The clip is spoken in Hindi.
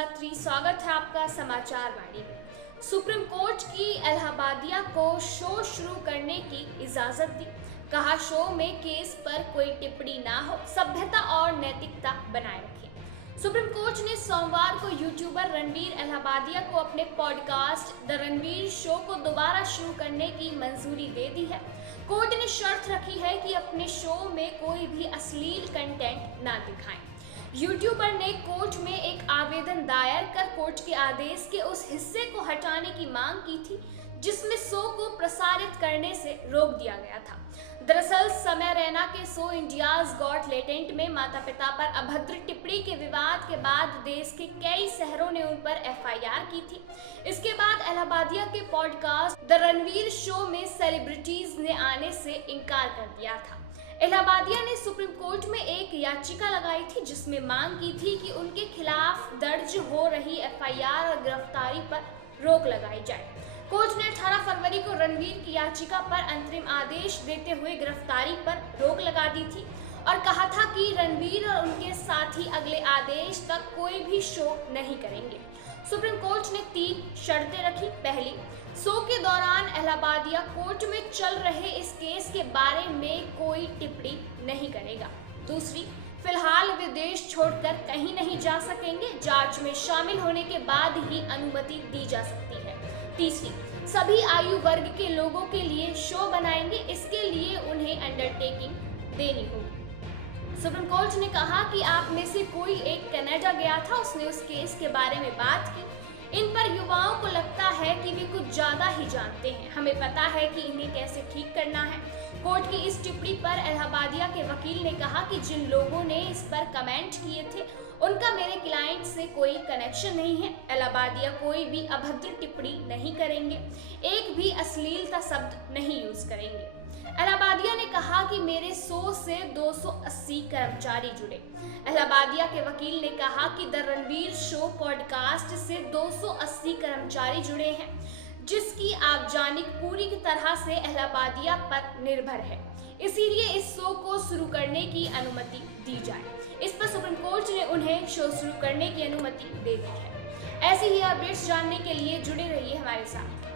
गात्री, स्वागत है आपका समाचार वाणी में। सुप्रीम कोर्ट की इलाहाबादिया को शो शुरू करने की इजाजत दी। कहा, शो में केस पर कोई टिप्पणी ना हो, सभ्यता और नैतिकता बनाए रखें। सुप्रीम कोर्ट ने सोमवार को यूट्यूबर रणवीर इलाहाबादिया को अपने पॉडकास्ट द रणवीर शो को दोबारा शुरू करने की मंजूरी दे दी है। कोर्ट ने शर्त रखी है कि अपने शो में कोई भी अश्लील कंटेंट ना दिखाएं। यूट्यूबर ने कोर्ट में एक आवेदन दायर कर कोर्ट के आदेश के उस हिस्से को हटाने की मांग की थी जिसमें शो को प्रसारित करने से रोक दिया गया था। दरअसल समय रैना के शो इंडियाज गॉट टैलेंट में माता पिता पर अभद्र टिप्पणी के विवाद के बाद देश के कई शहरों ने उन पर एफआईआर की थी। इसके बाद इलाहाबादिया के पॉडकास्ट द रणवीर शो में सेलिब्रिटीज ने आने से इनकार कर दिया था। इलाहाबादिया ने सुप्रीम कोर्ट में एक याचिका लगाई थी जिसमें मांग की थी कि उनके खिलाफ दर्ज हो रही एफआईआर और गिरफ्तारी पर रोक लगाई जाए। कोर्ट ने 18 फरवरी को रणवीर की याचिका पर अंतरिम आदेश देते हुए गिरफ्तारी पर रोक लगा दी थी और कहा था कि रणवीर और उनके साथी अगले आदेश तक कोई भी शो नहीं करेंगे। सुप्रीम कोर्ट ने 3 शर्तें रखी। पहली, शो के दौरान इलाहाबादिया कोर्ट में चल रहे इस केस के बारे में कोई टिप्पणी नहीं करेगा। दूसरी, फिलहाल वे देश छोड़कर कहीं नहीं जा सकेंगे, जांच में शामिल होने के बाद ही अनुमति दी जा सकती है। तीसरी, सभी आयु वर्ग के लोगों के लिए शो बनाएंगे, इसके लिए उन्हें अंडरटेकिंग देनी होगी। सुप्रीम कोर्ट ने कहा कि आप में से कोई एक कनाडा गया था, उसने उस केस के बारे में बात की। इन पर युवाओं को लगता है कि वे कुछ ज्यादा ही जानते हैं, हमें पता है कि इन्हें कैसे ठीक करना है। कोर्ट की इस टिप्पणी पर इलाहाबादिया के वकील ने कहा कि जिन लोगों ने इस पर कमेंट किए थे उनका मेरे क्लाइंट से कोई कनेक्शन नहीं है। इलाहाबादिया कोई भी अभद्र टिप्पणी नहीं करेंगे, एक भी अश्लीलता शब्द नहीं यूज करेंगे। इलाहाबादिया ने कहा कि मेरे शो से 280 कर्मचारी जुड़े। इलाहाबादिया के वकील ने कहा कि द रणवीर शो पॉडकास्ट से 280 कर्मचारी जुड़े हैं, जिसकी आगजनी पूरी तरह से इलाहाबादिया पर निर्भर है, इसीलिए इस शो को शुरू करने की अनुमति दी जाए। इस पर सुप्रीम कोर्ट ने उन्हें शो शुरू करने की अनुमति दे दी है। ऐसी ही अपडेट्स जानने के लिए जुड़े रहिए हमारे साथ।